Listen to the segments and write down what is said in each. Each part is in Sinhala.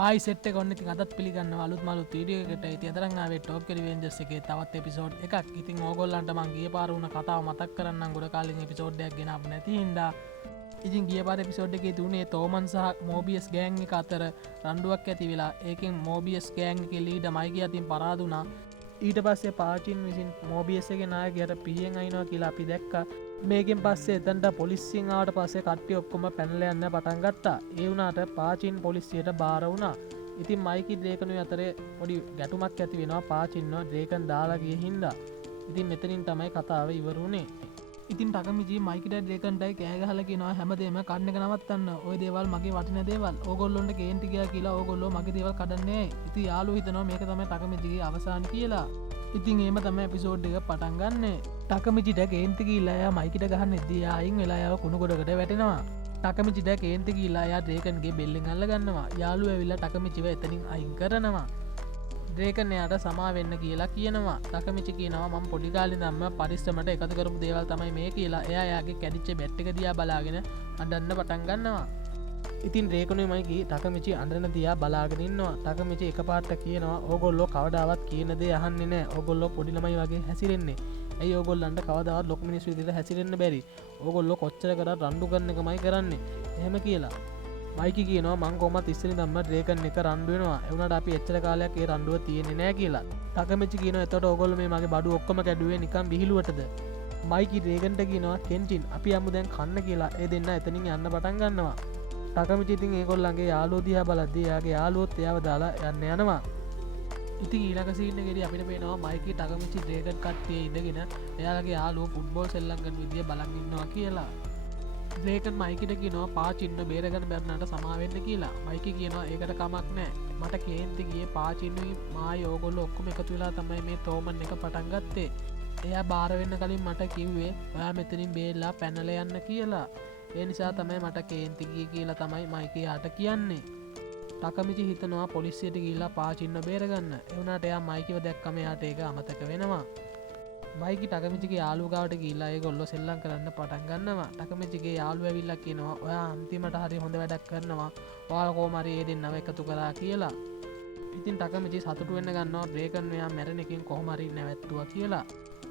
ආයි සෙට් එක ඔන්න ඉතින් අදත් පිළිගන්නවා අලුත් මලුත් වීඩියෝ එකකට. ඉතින් අදරන් ආවේ ටොප් රිවෙන්ජර්ස් එකේ තවත් එපිසෝඩ් එකක්. ඉතින් ඕගොල්ලන්ට මං ගිය පාර වුණ කතාව මතක් කරන්නම් ගොඩ කාලෙකින් එපිසෝඩ් එකක් ගෙනාව නැති හින්දා. ඉතින් ගිය පාර එපිසෝඩ් එකේ තුනේ තෝමන් සහ මෝබියස් ගෑන් එක අතර රණ්ඩුවක් ඇති වෙලා ඒකෙන් මෝබියස් ගෑන් එකේ ලීඩර් මයිකි අතින් පරාදුනා. ඊට පස්සේ පාචින් විසින් මෝබියස් එකේ නායකයාට පිහියෙන් අයිනවා කියලා අපි දැක්කා. මේකෙන් පස්සේ එතන්ට පොලිසියෙන් ආවට පස්සේ කට්ටිය ඔක්කොම පැනලා යන්න පටන් ගත්තා. ඒ වුණාට පාචින් පොලිසියට බාර වුණා. ඉතින් මයිකි ඩ්‍රේකනුයි අතරේ පොඩි ගැටුමක් ඇති වෙනවා පාචින්ව ඩ්‍රේකන් දාලා ගිය හින්දා. ඉතින් මෙතනින් තමයි කතාව ඉවර වුනේ. ඉතින් ටකමිචි මයිකිට ඩ්‍රේකන්ටයි කෑ ගහලා කියනවා හැමදේම කන්න එක නවත්තන්න. ওই දේවල් මගේ වටින දේවල්. ඕගොල්ලොන්ට කේන්ති ගියා කියලා ඕගොල්ලෝ මගේ දේවල් කඩන්නේ. ඉතින් යාළුවෝ හිතනවා මේක තමයි ටකමිචිගේ අවසාන කියලා. ඉතින් ඒම තමයි එපිසෝඩ් එක පටන් ගන්න. ටකමිචිට කේන්ති ගිහිල්ලා එයා මයිකිට ගහන්න එද්දී අයින් වෙලා යාව කුණු ගොඩකට වැටෙනවා. ටකමිචිට කේන්ති ගිහිල්ලා එයා ඩ්‍රේකන්ගේ බෙල්ලෙන් අල්ල ගන්නවා. යාළුවෝ ඇවිල්ලා ටකමිචිව එතනින් අයින් කරනවා. ඩ්‍රේකන් එයාට සමා වෙන්න කියලා කියනවා. ටකමිචි කියනවා මම පොඩි කාලේ ඉඳන්ම පරිස්සමට එකතු කරපු දේවල් තමයි මේ කියලා. එයා එයාගේ කැඩිච්ච බැට් එක දිහා බලාගෙන අඬන්න පටන් ගන්නවා. ඉතින් ඩ්‍රේකනුයි මයිකි ටකමිචි අඬන දිහා බලාගෙන ඉන්නවා. ටකමිචි එකපාරට කියනවා ඕගොල්ලෝ කවදාවත් කියන දේ අහන්නේ නැහැ. ඕගොල්ලෝ පොඩි ළමයි වගේ හැසිරෙන්නේ. ඇයි ඕගොල්ලන්ට කවදාවත් ලොකු මිනිස්සු විදිහට හැසිරෙන්න බැරි? ඕගොල්ලෝ කොච්චර කරත් රණ්ඩු කරන එකමයි කරන්නේ. එහෙම කියලා. මයිකි කියනවා මං කොහොමත් ඉස්සෙල්ලා ධම්ම ඩ්‍රේකන් එක රණ්ඩු වෙනවා. ඒ වුණාට අපි එච්චර කාලයක් ඒ රණ්ඩුව තියෙන්නේ නැහැ කියලා. ටකමිචි කියනවා එතකොට ඕගොල්ලෝ මේ මගේ බඩු ඔක්කොම කැඩුවේ නිකන් විහිළුවටද? මයිකි ඩ්‍රේකන්ට කියනවා කෙන්ටින් අපි යමු දැන් කන්න කියලා. ඒ දෙන්නා එතනින් යන්න පටන් ගන්නවා. ටකමිචි ඉතින් ඒගොල්ලන්ගේ යාළුවෝ දිහා බලද්දී එයාගේ යාළුවොත් එයාව දාලා යන්න යනවා. ඉතින් ඊළඟ සීන් එකේදී අපිට පේනවා මයිකි ටකමිචි ඩ්‍රේකන් කට්ටිය ඉඳගෙන එයාලගේ යාළුවෝ ෆුට්බෝල් සෙල්ලම් කරන විදිය බලන් ඉන්නවා කියලා. ඩ්‍රේකන් මයිකිට කියනවා පාචින්න බේරගන්න බැරිනට සමා වෙන්න කියලා. මයිකි කියනවා ඒකට කමක් නැහැ. මට කේන්ති ගියේ පාචින්නුයි මායි ඕගොල්ලෝ ඔක්කොම එකතු වෙලා තමයි මේ තෝමන් එක පටන් ගත්තේ. එයා බාර වෙන්න කලින් මට කිව්වේ ඔයා මෙතනින් බේරලා පැනලා යන්න කියලා. ඒ නිසා තමයි මට කේන්ති ගියේ කියලා තමයි මයිකි යාට කියන්නේ. ටකමිචි හිතනවා පොලිසියට ගිහිල්ලා පාචින්න බේරගන්න. ඒ වුණාට එයා මයිකිව දැක්කම එයාට ඒක අමතක වෙනවා. මයිකි ටකමිචිගේ යාළුවෝ ගාවට ගිහිල්ලා ඒගොල්ලෝ සෙල්ලම් කරන්න පටන් ගන්නවා. ටකමිචිගේ යාළුවෝ ඇවිල්ලා කියනවා ඔයා අන්තිමට හරි හොඳ වැඩක් කරනවා. ඔයාලා කොහොම හරි ඒ දෙන්නව එකතු කරා කියලා. ඉතින් ටකමිචි සතුටු වෙන්න ගන්නවා ඩ්‍රේකන් මෙයා මැරෙන එකෙන් කොහොම හරි නැවැත්තුවා කියලා.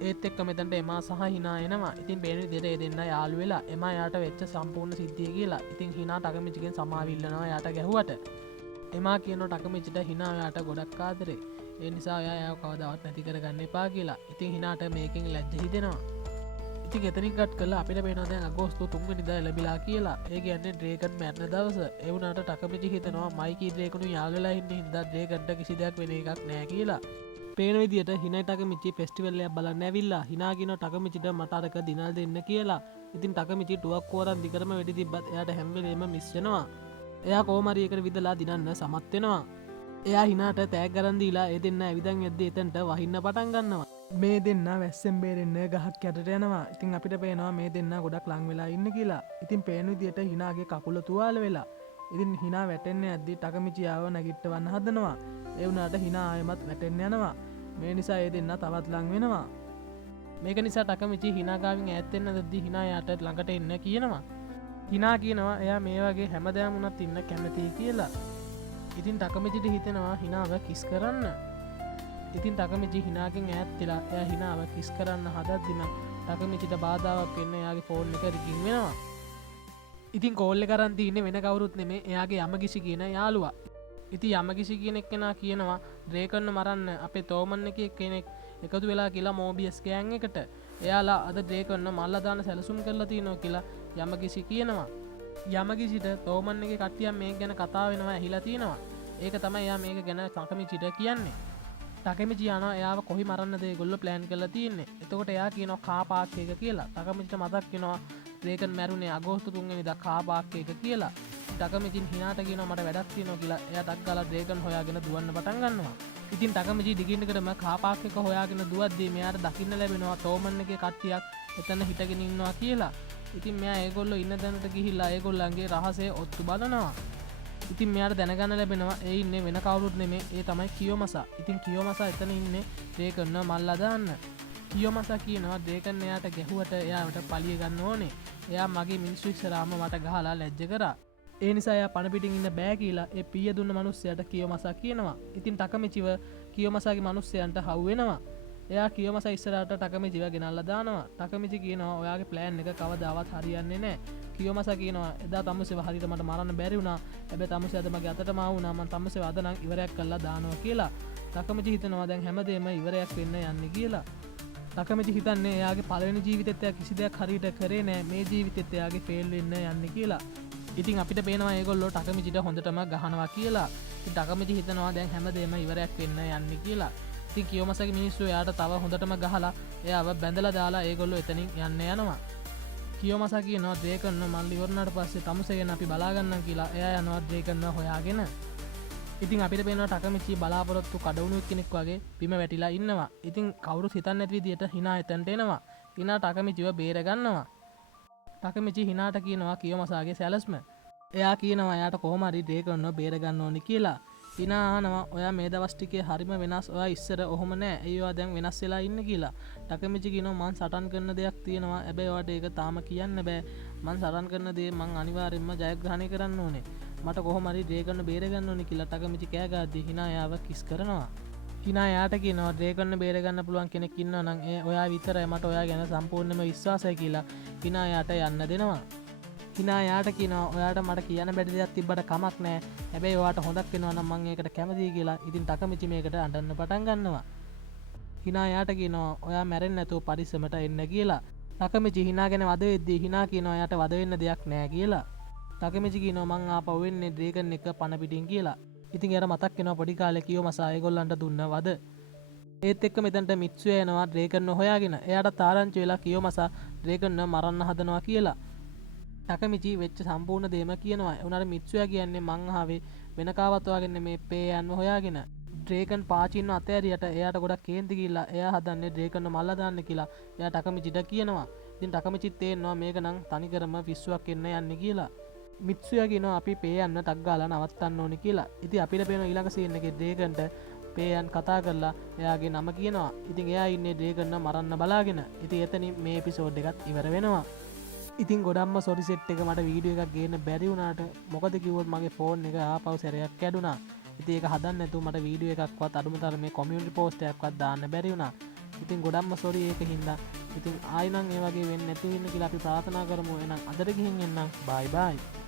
ඒත් එක්ක මෙතනට එමා සහ හිනා එනවා. ඉතින් පේන විදිහට ඒ දෙන්නා යාළු වෙලා එමා යාට වෙච්ච සම්පූර්ණ සිද්ධිය කියලා. ඉතින් හිනා ටකමිචිගෙන් සමාව ඉල්ලනවා යාට ගැහුවට. එමා කියනවා ටකමිචිට හිනා යාට ගොඩක් ආදරේ. ඒ නිසා ඔයා එයාව කවදාවත් නැති කරගන්න එපා කියලා. ඉතින් හිනාට මේකෙන් ලැජ්ජ හිතෙනවා. ඉතින් එතනින් කට් කරලා අපිට පේනවා දැන් අගෝස්තු 3 වෙනිදා ලැබිලා කියලා. ඒ කියන්නේ ඩ්‍රේකන් මැරෙන දවස. ඒ වුණාට ටකමිචි හිතනවා මයිකි ඩ්‍රේකනු යාළු වෙලා ඉන්න හින්දා ඩ්‍රේකන්ට කිසි දෙයක් වෙන එකක් නැහැ කියලා. පේන විදියට හිනයි ටකමිචි ෆෙස්ටිවල් එකක් බලන්න ඇවිල්ලා හිනා කියන ටකමිචිට මට අරක දිනල් දෙන්න කියලා. ඉතින් ටකමිචි ටුවක්කුව අරන් දිගටම වෙඩි තිබ්බත් එයාට හැම වෙලේම මිස් වෙනවා. එයා කොහොම හරි එකට විදලා දිනන්න සමත් වෙනවා. එයා හිනාට තෑග් අරන් දීලා ඒ දෙන්න ඇවිදන් යද්දී එතනට වහින්න පටන් ගන්නවා. මේ දෙන්න වැස්සෙන් බේරෙන්න ගහක් යටට යනවා. ඉතින් අපිට පේනවා මේ දෙන්න ගොඩක් ලං වෙලා ඉන්න කියලා. ඉතින් පේන විදියට හිනාගේ කකුල තුවාල වෙලා. ඉතින් හිනා වැටෙන්න යද්දී ටකමිචි ආව නැගිටවන්න හදනවා. ඒ වුණාට හිනා ආයෙමත් වැටෙන්න යනවා. මේ නිසා ඒ දෙන්න තවත් ලං වෙනවා. මේක නිසා ටකමිචි හිනා ගාවින් ඈත් වෙන්න දෙද්දී හිනා යාට ළඟට එන්න කියනවා. හිනා කියනවා එයා මේ වගේ හැමදාම වුණත් ඉන්න කැමතියි කියලා. ඉතින් ටකමිචිට හිතෙනවා හිනාව කිස් කරන්න. ඉතින් ටකමිචි හිනාගෙන් ඈත් වෙලා එයා හිනාව කිස් කරන්න හදද්දිම ටකමිචිට බාධාවක් වෙන්න එයාගේ ෆෝන් එක රින්ග් වෙනවා. ඉතින් කෝල් එක අරන් තින්නේ වෙන කවුරුත් නෙමෙයි එයාගේ යමගිසි කියන යාළුවා. ඉතින් යමගිසි කියන එක්කෙනා කියනවා ඩ්‍රේකන්ව මරන්න අපේ තෝමන් එකේ කෙනෙක් එකතු වෙලා කියලා මෝබියස් ගෑන් එකට. එයාලා අද ඩ්‍රේකන්ව මල්ලා දාන සැලසුම් කරලා තිනවා කියලා යමගිසි කියනවා. යමගිසිට තෝමන් එකේ කට්ටියක් මේක ගැන කතා වෙනවා ඇහිලා තියෙනවා. ඒක තමයි එයා මේක ගැන ටකමිචිට කියන්නේ. ටකමිචි යනවා එයාව කොහි මරන්නද ඒගොල්ලෝ ප්ලෑන් කරලා තියෙන්නේ. එතකොට එයා කියනවා කා පාක් එක කියලා. ටකමිචිට මතක් වෙනවා ඩ්‍රේකන් මැරුණේ අගෝස්තු 3 වෙනිදා කා පාක් එක කියලා. ටකමිචින් හිනාට කියනවා මට වැඩක් තියෙනවා කියලා. එයා ටක් ගාලා ඩ්‍රේකන් හොයාගෙන දුවන්න පටන් ගන්නවා. ඉතින් ටකමිචි දිගින්ටම කා පාක් එක හොයාගෙන දුවද්දී මෙයාට දකින්න ලැබෙනවා තෝමන් එකේ කට්ටියක් එතන හිටගෙන ඉන්නවා කියලා. ඉතින් මෙයා ඒගොල්ලෝ ඉන්න තැනට ගිහිල්ලා ඒගොල්ලන්ගේ රහසය ඔත්තු බලනවා. ඉතින් මෙයාට දැනගන්න ලැබෙනවා ඒ ඉන්නේ වෙන කවුරුත් නෙමෙයි ඒ තමයි කියෝමසා. ඉතින් කියෝමසා එතන ඉන්නේ ඩ්‍රේකන්ව මල්ලා දාන්න. කියෝමසා කියනවා ඩ්‍රේකන් එයාට ගැහුවට එයාට පලිය ගන්න ඕනේ. එයා මගේ මිනිස්සු ඉස්සරහාම මට ගහලා ලැජ්ජ කරා. ඒ නිසා එයා පණ පිටින් ඉන්න බෑ කියලා ඒ පීය දුන්න මිනිස්සයාට කියෝමසා කියනවා. ඉතින් ටකමිචිව කියෝමසාගේ මිනිස්සයන්ට හවු වෙනවා. එයා කියෝමසා ඉස්සරහට ටකමිචිව ගෙනල්ලා දානවා. ටකමිචි කියනවා ඔයාගේ ප්ලෑන් එක කවදාවත් හරියන්නේ නැහැ. කියෝමසා කියනවා එදා තමුසෙව හරියට මට මරන්න බැරි වුණා. හැබැයි තමුසේ අද මගේ අතටම ආවුණා. මම තමුසෙව අද නම් ඉවරයක් කළා දානවා කියලා. ටකමිචි හිතනවා දැන් හැමදේම ඉවරයක් වෙන්න යන්නේ කියලා. ටකමිචි හිතන්නේ එයාගේ පළවෙනි ජීවිතෙත් එයා කිසි දෙයක් හරියට කරේ නැහැ. මේ ජීවිතෙත් එයාගේ ෆේල් වෙන්න යන්නේ කියලා. ඉතින් අපිට පේනවා ඒගොල්ලෝ ටකමිචිට හොඳටම ගහනවා කියලා. ඉතින් ටකමිචි හිතනවා දැන් හැමදේම ඉවරයක් වෙන්න යන්නේ කියලා. ඉතින් කියෝමසගේ මිනිස්සු එයාට තව හොඳටම ගහලා එයාව බැඳලා දාලා ඒගොල්ලෝ එතනින් යන්න යනවා. කියෝමසා කියනවා ඩ්‍රේකන් මල්ලි ඉවරනාට පස්සේ තමුසෙන් අපි බලාගන්නම් කියලා. එයා යනවා ඩ්‍රේකන් හොයාගෙන. ඉතින් අපිට පේනවා ටකමිචි බලාපොරොත්තු කඩවුණු කෙනෙක් වගේ බිම වැටිලා ඉන්නවා. ඉතින් කවුරුත් හිතන්නේ නැති විදියට hina එතනට එනවා. hina ටකමිචිව බේර ගන්නවා. ටකමිචි hinaට කියනවා කියෝමසාගේ සැලස්ම. එයා කියනවා එයාට කොහොම හරි ඩ්‍රේකන්ව බේර ගන්න ඕනි කියලා. hina අහනවා ඔයා මේ දවස් ටිකේ හරිම වෙනස්. ඔයා ඉස්සර ඔහොම නෑ. ඇයි ඔයා දැන් වෙනස් වෙලා ඉන්නේ කියලා. ටකමිචි කියනවා මං සටන් කරන දෙයක් තියෙනවා. හැබැයි ඔයාට ඒක තාම කියන්න බෑ. මං සටන් කරන දේ මං අනිවාර්යෙන්ම ජයග්‍රහණය කරන්න ඕනේ. මට කොහොම හරි ඩ්‍රේකන්ව බේර ගන්න ඕනි කියලා ටකමිචි කෑ ගහද්දී hina එයාව කිස් කරනවා. hina එයාට කියනවා ඩ්‍රේකන්ව බේර ගන්න පුළුවන් කෙනෙක් ඉන්නවා නම් ඒ ඔයා විතරයි. මට ඔයා ගැන සම්පූර්ණයෙන්ම විශ්වාසයි කියලා hina එයාට යන්න දෙනවා. hina එයාට කියනවා ඔයාට මට කියන්න බැරි දෙයක් තිබ්බට කමක් නැහැ. හැබැයි ඔයාට හොඳක් වෙනවා නම් මම ඒකට කැමතියි කියලා. ඉතින් ටකමිචි මේකට අඬන්න පටන් ගන්නවා. hina එයාට කියනවා ඔයා මැරෙන්නේ නැතුව පරිස්සමට එන්න කියලා. ටකමිචි hina ගැන වද වෙද්දී hina කියනවා එයාට වද වෙන්න දෙයක් නැහැ කියලා. ටකමිචි කියනවා මං ආපහු වෙන්නේ ඩ්‍රේගන් එක පණ පිටින් කියලා. ඉතින් එයාට මතක් වෙනවා පොඩි කාලේ කියෝමසා ඒගොල්ලන්ට දුන්න වද. ඒත් එක්ක මෙතනට මිත්සුය එනවා ඩ්‍රේගන්ව හොයාගෙන. එයාට තාරංචි වෙලා කියෝමසා ඩ්‍රේගන්ව මරන්න හදනවා කියලා. ටකමිචි වෙච්ච සම්පූර්ණ දේම කියනවා. උනාට මිත්සුයා කියන්නේ මං ආවේ වෙන කාවත් හොයාගෙන මේ පේයන්ව හොයාගෙන. ඩ්‍රේගන් පාචින්ව අතෑරියට එයාට ගොඩක් කේන්ති ගිහිල්ලා එයා හදන්නේ ඩ්‍රේගන්ව මල්ලා දාන්න කියලා. එයා ටකමිචිට කියනවා. ඉතින් ටකමිචිත් තේරෙනවා මේක නම් තනිකරම පිස්සුවක් එන්න යන්නේ කියලා. මිත්සුයා කියනවා අපි පේයන්ව ටක් ගාලා නවත්තන්න ඕනේ කියලා. ඉතින් අපිට පේන ඊළඟ සීන් එකේ ඩ්‍රේගන්ට පේයන් කතා කරලා එයාගේ නම කියනවා. ඉතින් එයා ඉන්නේ ඩ්‍රේගන්ව මරන්න බලාගෙන. ඉතින් එතනින් මේ එපිසෝඩ් එකත් ඉවර වෙනවා. ඉතින් ගොඩක්ම සොරි සෙට් එක මට වීඩියෝ එකක් ගේන්න බැරි වුණාට මොකද කිව්වොත් මගේ ෆෝන් එක ආපහු සැරයක් කැඩුනා. ඉතින් ඒක හදන්න නැතුව මට වීඩියෝ එකක්වත් අඩුම තරමේ කමියුනිටි පෝස්ට් එකක්වත් දාන්න බැරි වුණා. ඉතින් ගොඩක්ම සොරි ඒක හින්දා. ඉතින් ආයෙ නම් ඒ වගේ වෙන්නේ නැති වෙන්න කියලා අපි ප්‍රාර්ථනා කරමු. එහෙනම් අදට ගිහින් එන්නම්. බයි බයි.